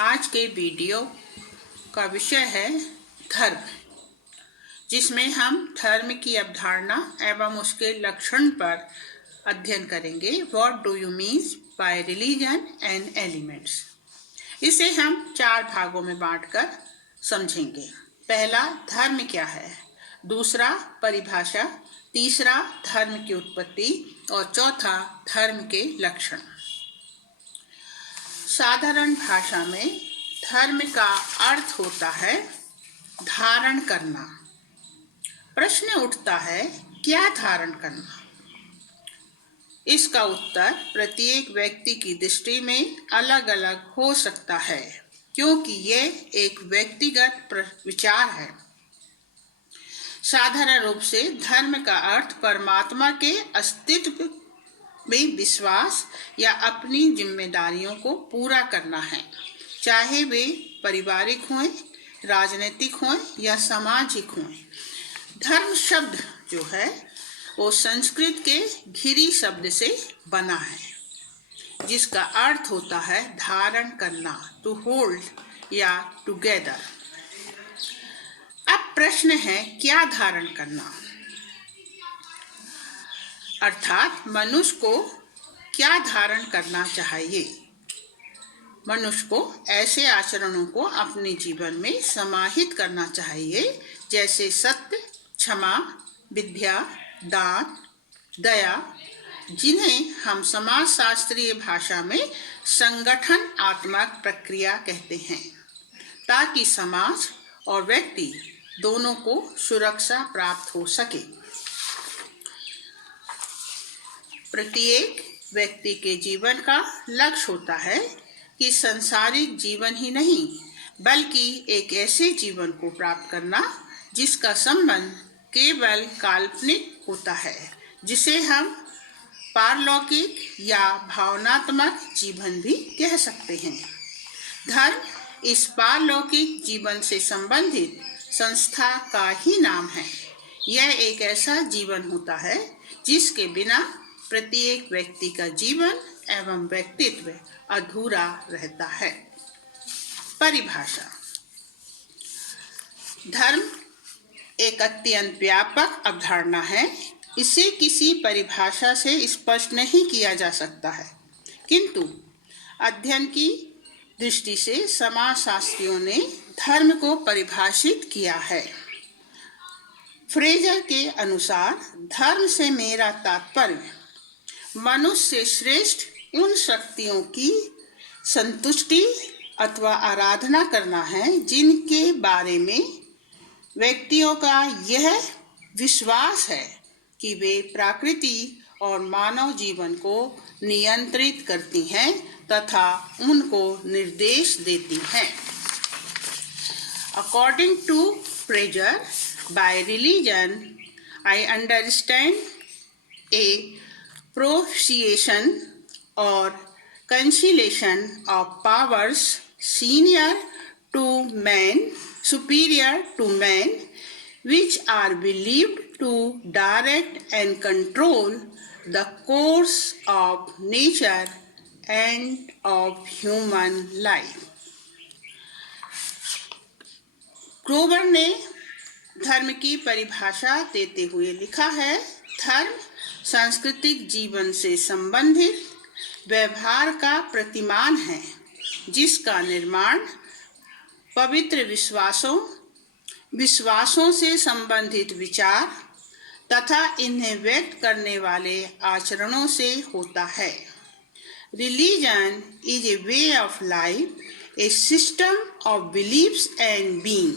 आज के वीडियो का विषय है धर्म, जिसमें हम धर्म की अवधारणा एवं उसके लक्षण पर अध्ययन करेंगे। What do you means by religion and elements. इसे हम 4 भागों में बांटकर समझेंगे। पहला, धर्म क्या है। दूसरा, परिभाषा। तीसरा, धर्म की उत्पत्ति। और चौथा, धर्म के लक्षण। साधारण भाषा में धर्म का अर्थ होता है धारण करना। प्रश्न उठता है, क्या धारण करना। इसका उत्तर प्रत्येक व्यक्ति की दृष्टि में अलग अलग हो सकता है, क्योंकि ये एक व्यक्तिगत विचार है। साधारण रूप से धर्म का अर्थ परमात्मा के अस्तित्व में विश्वास या अपनी जिम्मेदारियों को पूरा करना है, चाहे वे पारिवारिक हों, राजनीतिक हों या सामाजिक हों। धर्म शब्द जो है वो संस्कृत के घिरी शब्द से बना है, जिसका अर्थ होता है धारण करना, टू होल्ड या टुगेदर। अब प्रश्न है, क्या धारण करना, अर्थात मनुष्य को क्या धारण करना चाहिए। मनुष्य को ऐसे आचरणों को अपने जीवन में समाहित करना चाहिए, जैसे सत्य, क्षमा, विद्या, दान, दया, जिन्हें हम समाजशास्त्रीय भाषा में संगठनात्मक प्रक्रिया कहते हैं, ताकि समाज और व्यक्ति दोनों को सुरक्षा प्राप्त हो सके। प्रत्येक व्यक्ति के जीवन का लक्ष्य होता है कि सांसारिक जीवन ही नहीं, बल्कि एक ऐसे जीवन को प्राप्त करना जिसका संबंध केवल काल्पनिक होता है, जिसे हम पारलौकिक या भावनात्मक जीवन भी कह सकते हैं। धर्म इस पारलौकिक जीवन से संबंधित संस्था का ही नाम है। यह एक ऐसा जीवन होता है जिसके बिना प्रत्येक व्यक्ति का जीवन एवं व्यक्तित्व अधूरा रहता है। परिभाषा। धर्म एक अत्यंत व्यापक अवधारणा है। इसे किसी परिभाषा से स्पष्ट नहीं किया जा सकता है, किंतु अध्ययन की दृष्टि से समाजशास्त्रियों ने धर्म को परिभाषित किया है। फ्रेजर के अनुसार धर्म से मेरा तात्पर्य मनुष्य से श्रेष्ठ उन शक्तियों की संतुष्टि अथवा आराधना करना है, जिनके बारे में व्यक्तियों का यह विश्वास है कि वे प्रकृति और मानव जीवन को नियंत्रित करती हैं तथा उनको निर्देश देती हैं। According to Fraser, by religion, I understand a propitiation or conciliation of powers superior to man, which are believed to direct and control the course of nature and of human life. Grover ने धर्म की परिभाषा देते हुए लिखा है, धर्म सांस्कृतिक जीवन से संबंधित व्यवहार का प्रतिमान है, जिसका निर्माण पवित्र विश्वासों से संबंधित विचार तथा इन्हें व्यक्त करने वाले आचरणों से होता है। Religion is a way of life, a system of beliefs and being.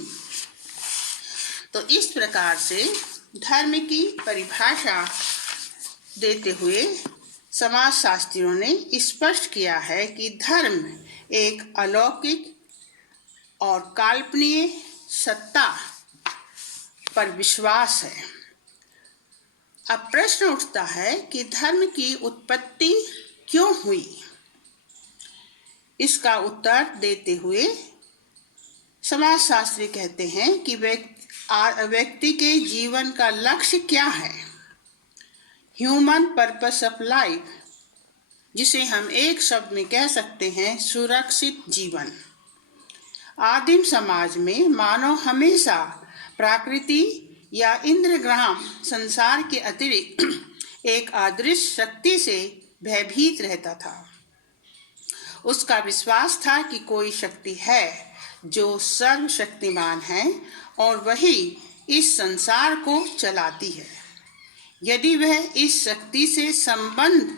तो इस प्रकार से धर्म की परिभाषा देते हुए समाजशास्त्रियों ने स्पष्ट किया है कि धर्म एक अलौकिक और काल्पनिक सत्ता पर विश्वास है। अब प्रश्न उठता है कि धर्म की उत्पत्ति क्यों हुई। इसका उत्तर देते हुए समाजशास्त्री कहते हैं कि व्यक्ति के जीवन का लक्ष्य क्या है। ह्यूमन पर्पस ऑफ लाइफ, जिसे हम एक शब्द में कह सकते हैं सुरक्षित जीवन। आदिम समाज में मानव हमेशा प्रकृति या इंद्रग्राम संसार के अतिरिक्त एक अदृश्य शक्ति से भयभीत रहता था। उसका विश्वास था कि कोई शक्ति है जो सर्वशक्तिमान है और वही इस संसार को चलाती है। यदि वह इस शक्ति से संबंध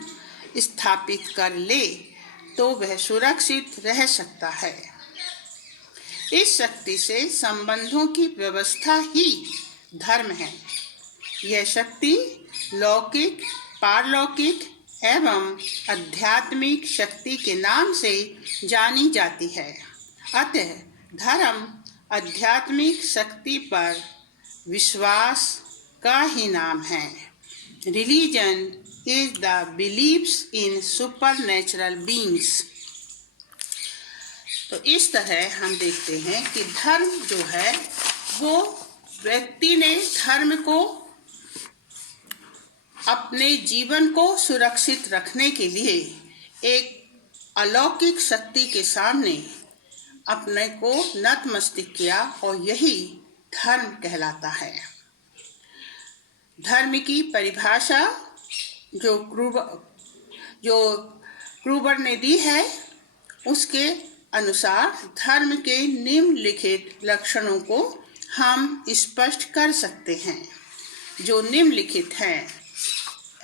स्थापित कर ले तो वह सुरक्षित रह सकता है। इस शक्ति से संबंधों की व्यवस्था ही धर्म है। यह शक्ति लौकिक, पारलौकिक एवं आध्यात्मिक शक्ति के नाम से जानी जाती है। अतः धर्म आध्यात्मिक शक्ति पर विश्वास का ही नाम है। Religion is the beliefs in supernatural beings। तो इस तरह हम देखते हैं कि धर्म जो है वो व्यक्ति ने धर्म को अपने जीवन को सुरक्षित रखने के लिए एक अलौकिक शक्ति के सामने अपने को नतमस्तक किया और यही धर्म कहलाता है। धर्म की परिभाषा जो क्रूबर ने दी है उसके अनुसार धर्म के निम्नलिखित लक्षणों को हम स्पष्ट कर सकते हैं, जो निम्नलिखित हैं।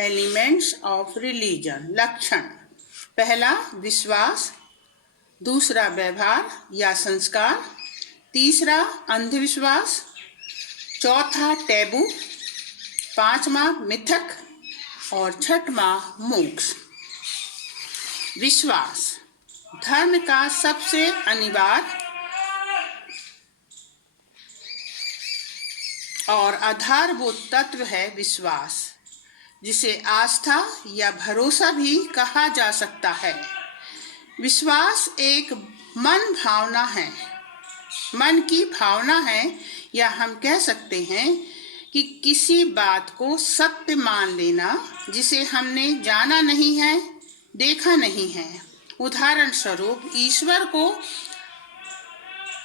Elements of religion. लक्षण: पहला विश्वास, दूसरा व्यवहार या संस्कार, तीसरा अंधविश्वास, चौथा टैबू, पांचवा मिथक और छठवां मोक्ष। विश्वास धर्म का सबसे अनिवार्य और आधारभूत तत्व है। विश्वास जिसे आस्था या भरोसा भी कहा जा सकता है। विश्वास एक मन भावना है, मन की भावना है, या हम कह सकते हैं कि किसी बात को सत्य मान लेना जिसे हमने जाना नहीं है, देखा नहीं है। उदाहरण स्वरूप ईश्वर को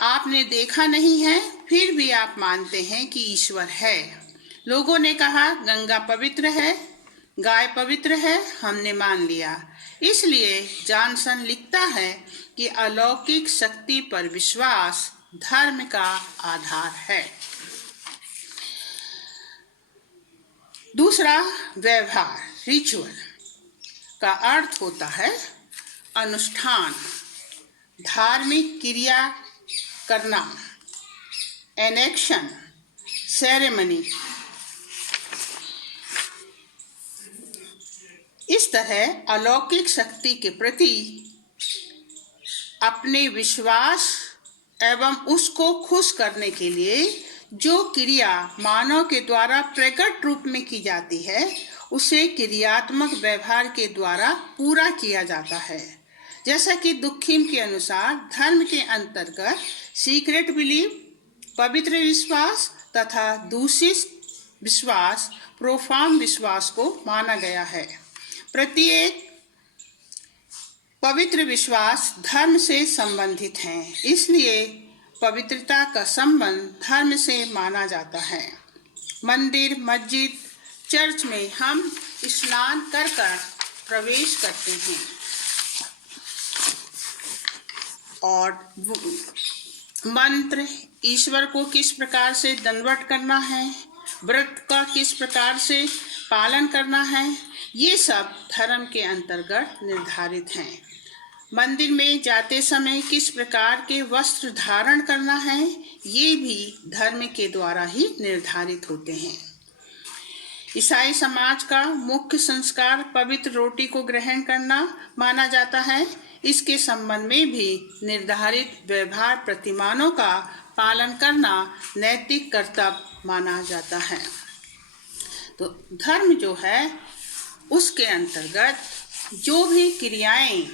आपने देखा नहीं है, फिर भी आप मानते हैं कि ईश्वर है। लोगों ने कहा गंगा पवित्र है, गाय पवित्र है, हमने मान लिया। इसलिए जॉनसन लिखता है कि अलौकिक शक्ति पर विश्वास धर्म का आधार है। दूसरा व्यवहार, रिचुअल का अर्थ होता है अनुष्ठान, धार्मिक क्रिया करना, एन एक्शन, सेरेमनी। इस तरह अलौकिक शक्ति के प्रति अपने विश्वास एवं उसको खुश करने के लिए जो क्रिया मानव के द्वारा प्रकट रूप में की जाती है उसे क्रियात्मक व्यवहार के द्वारा पूरा किया जाता है। जैसा कि दुखिम के अनुसार धर्म के अंतर्गत सीक्रेट बिलीव, पवित्र विश्वास तथा दूषित विश्वास, प्रोफान विश्वास को माना गया है। प्रत्येक पवित्र विश्वास धर्म से संबंधित है, इसलिए पवित्रता का संबंध धर्म से माना जाता है। मंदिर, मस्जिद, चर्च में हम स्नान कर प्रवेश करते हैं और मंत्र, ईश्वर को किस प्रकार से दंडवत करना है, व्रत का किस प्रकार से पालन करना है, ये सब धर्म के अंतर्गत निर्धारित हैं। मंदिर में जाते समय किस प्रकार के वस्त्र धारण करना है, ये भी धर्म के द्वारा ही निर्धारित होते हैं। ईसाई समाज का मुख्य संस्कार पवित्र रोटी को ग्रहण करना माना जाता है। इसके संबंध में भी निर्धारित व्यवहार प्रतिमानों का पालन करना नैतिक कर्तव्य माना जाता है। तो धर्म जो है उसके अंतर्गत जो भी क्रियाएं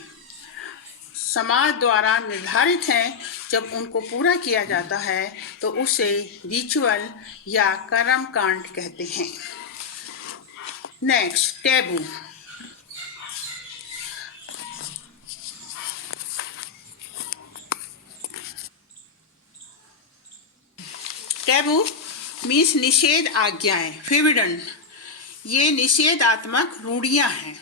समाज द्वारा निर्धारित हैं, जब उनको पूरा किया जाता है तो उसे रिचुअल या कर्म कांड कहते हैं। Next, taboo. टैबू मीन्स निषेध आज्ञाएं, फोरबिडन, ये निषेधात्मक रूढ़ियां हैं।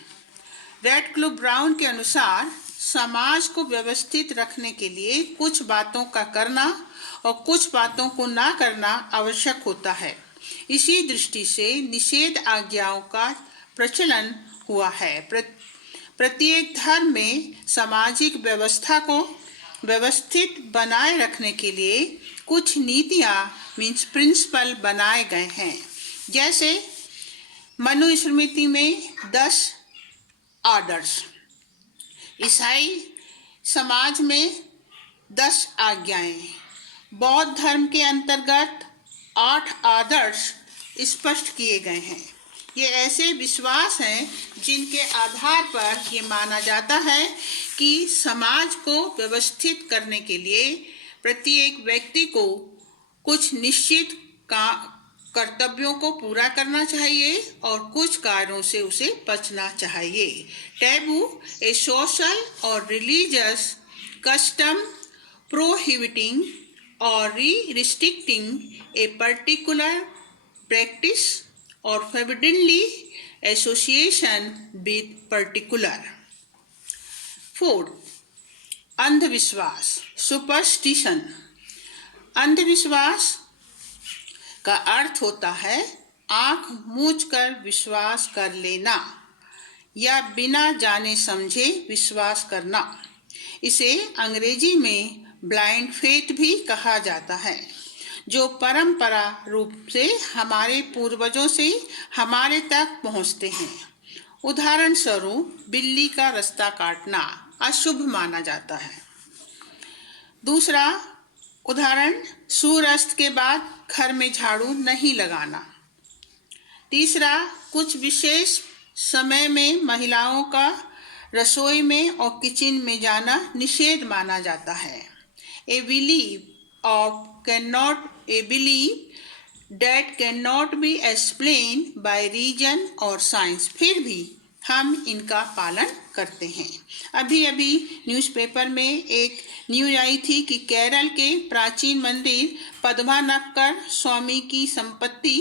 रेडक्लिफ ब्राउन के अनुसार समाज को व्यवस्थित रखने के लिए कुछ बातों का करना और कुछ बातों को ना करना आवश्यक होता है। इसी दृष्टि से निषेध आज्ञाओं का प्रचलन हुआ है। प्रत्येक धर्म में सामाजिक व्यवस्था को व्यवस्थित बनाए रखने के लिए कुछ नीतियां मीन्स प्रिंसिपल बनाए गए हैं। जैसे मनुस्मृति में 10 आर्डर्स, ईसाई समाज में 10 आज्ञाएं, बौद्ध धर्म के अंतर्गत 8 आदर्श स्पष्ट किए गए हैं। ये ऐसे विश्वास हैं जिनके आधार पर ये माना जाता है कि समाज को व्यवस्थित करने के लिए प्रत्येक व्यक्ति को कुछ निश्चित कर्तव्यों को पूरा करना चाहिए और कुछ कार्यों से उसे बचना चाहिए। टैबू ए सोशल और रिलीजियस कस्टम प्रोहिबिटिंग और रिस्ट्रिक्टिंग ए पर्टिकुलर प्रैक्टिस और forbiddenly association with particular। 4. अंधविश्वास, सुपरस्टिशन। अंधविश्वास का अर्थ होता है आंख मूंझकर विश्वास कर लेना या बिना जाने समझे विश्वास करना। इसे अंग्रेजी में ब्लाइंड फेथ भी कहा जाता है, जो परंपरा रूप से हमारे पूर्वजों से हमारे तक पहुंचते हैं। उदाहरण स्वरूप बिल्ली का रास्ता काटना अशुभ माना जाता है। दूसरा उदाहरण, सूर्यास्त के बाद घर में झाड़ू नहीं लगाना। तीसरा, कुछ विशेष समय में महिलाओं का रसोई में और किचन में जाना निषेध माना जाता है। ए belief that cannot be explained by reason और साइंस, फिर भी हम इनका पालन करते हैं। अभी अभी न्यूज़पेपर में एक न्यूज आई थी कि केरल के प्राचीन मंदिर पद्मानाभकर स्वामी की संपत्ति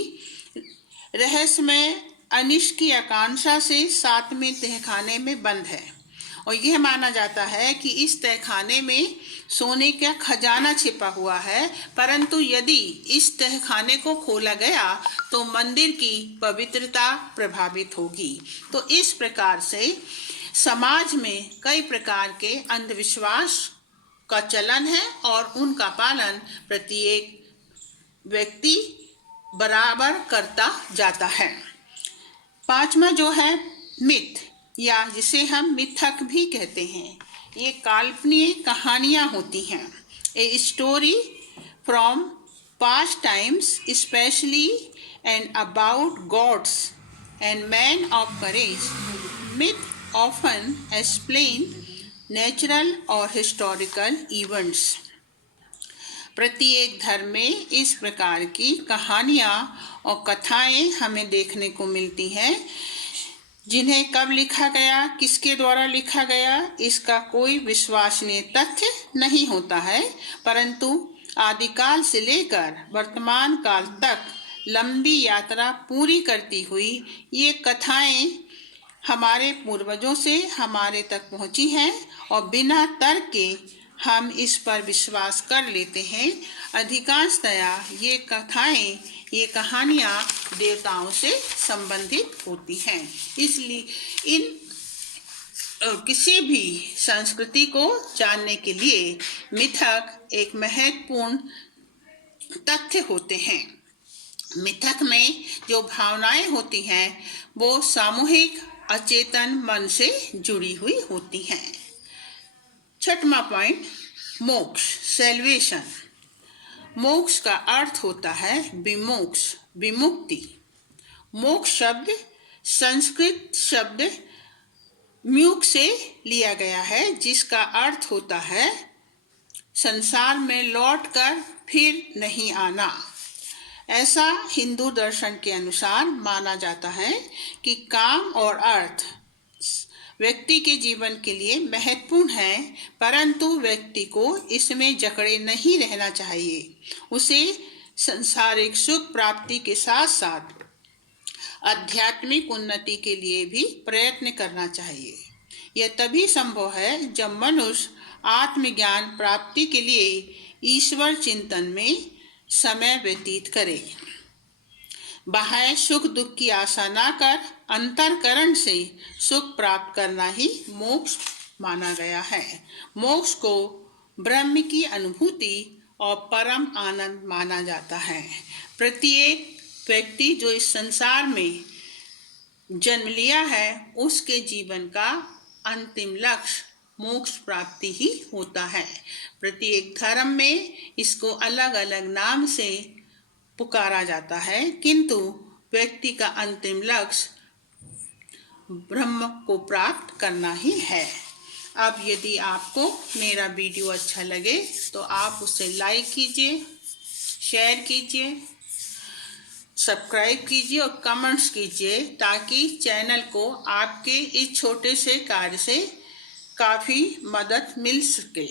रहस्यमय अनिष्ट की आकांक्षा से 7वें तहखाने में बंद है और यह माना जाता है कि इस तहखाने में सोने का खजाना छिपा हुआ है, परंतु यदि इस तहखाने को खोला गया तो मंदिर की पवित्रता प्रभावित होगी। तो इस प्रकार से समाज में कई प्रकार के अंधविश्वास का चलन है और उनका पालन प्रत्येक व्यक्ति बराबर करता जाता है। 5वां जो है मिथ, या जिसे हम मिथक भी कहते हैं। ये काल्पनिक कहानियाँ होती हैं। A story from past times specially and about gods and man of courage. Myth often explain natural और हिस्टोरिकल इवेंट्स। प्रत्येक धर्म में इस प्रकार की कहानियाँ और कथाएं हमें देखने को मिलती हैं, जिन्हें कब लिखा गया, किसके द्वारा लिखा गया, इसका कोई विश्वसनीय तथ्य नहीं होता है, परंतु आदिकाल से लेकर वर्तमान काल तक लंबी यात्रा पूरी करती हुई ये कथाएं हमारे पूर्वजों से हमारे तक पहुंची हैं और बिना तर्क के हम इस पर विश्वास कर लेते हैं। अधिकांशतया ये कथाएं, ये कहानियाँ देवताओं से संबंधित होती हैं। इसलिए इन किसी भी संस्कृति को जानने के लिए मिथक एक महत्वपूर्ण तथ्य होते हैं। मिथक में जो भावनाएं होती हैं वो सामूहिक अचेतन मन से जुड़ी हुई होती हैं। 6वां पॉइंट, मोक्ष, सेल्वेशन। मोक्ष का अर्थ होता है विमोक्ष, विमुक्ति। मोक्ष शब्द संस्कृत शब्द म्यूक से लिया गया है, जिसका अर्थ होता है संसार में लौटकर फिर नहीं आना। ऐसा हिंदू दर्शन के अनुसार माना जाता है कि काम और अर्थ व्यक्ति के जीवन के लिए महत्वपूर्ण है, परंतु व्यक्ति को इसमें जकड़े नहीं रहना चाहिए। उसे संसारिक सुख प्राप्ति के साथ साथ आध्यात्मिक उन्नति के लिए भी प्रयत्न करना चाहिए। यह तभी संभव है जब मनुष्य आत्मज्ञान प्राप्ति के लिए ईश्वर चिंतन में समय व्यतीत करे। बाह्य सुख दुख की आशा न कर अंतरकरण से सुख प्राप्त करना ही मोक्ष माना गया है। मोक्ष को ब्रह्म की अनुभूति और परम आनंद माना जाता है। प्रत्येक व्यक्ति जो इस संसार में जन्म लिया है उसके जीवन का अंतिम लक्ष्य मोक्ष प्राप्ति ही होता है। प्रत्येक धर्म में इसको अलग अलग नाम से पुकारा जाता है, किंतु व्यक्ति का अंतिम लक्ष्य ब्रह्म को प्राप्त करना ही है। अब यदि आपको मेरा वीडियो अच्छा लगे तो आप उसे लाइक कीजिए, शेयर कीजिए, सब्सक्राइब कीजिए और कमेंट्स कीजिए, ताकि चैनल को आपके इस छोटे से कार्य से काफ़ी मदद मिल सके।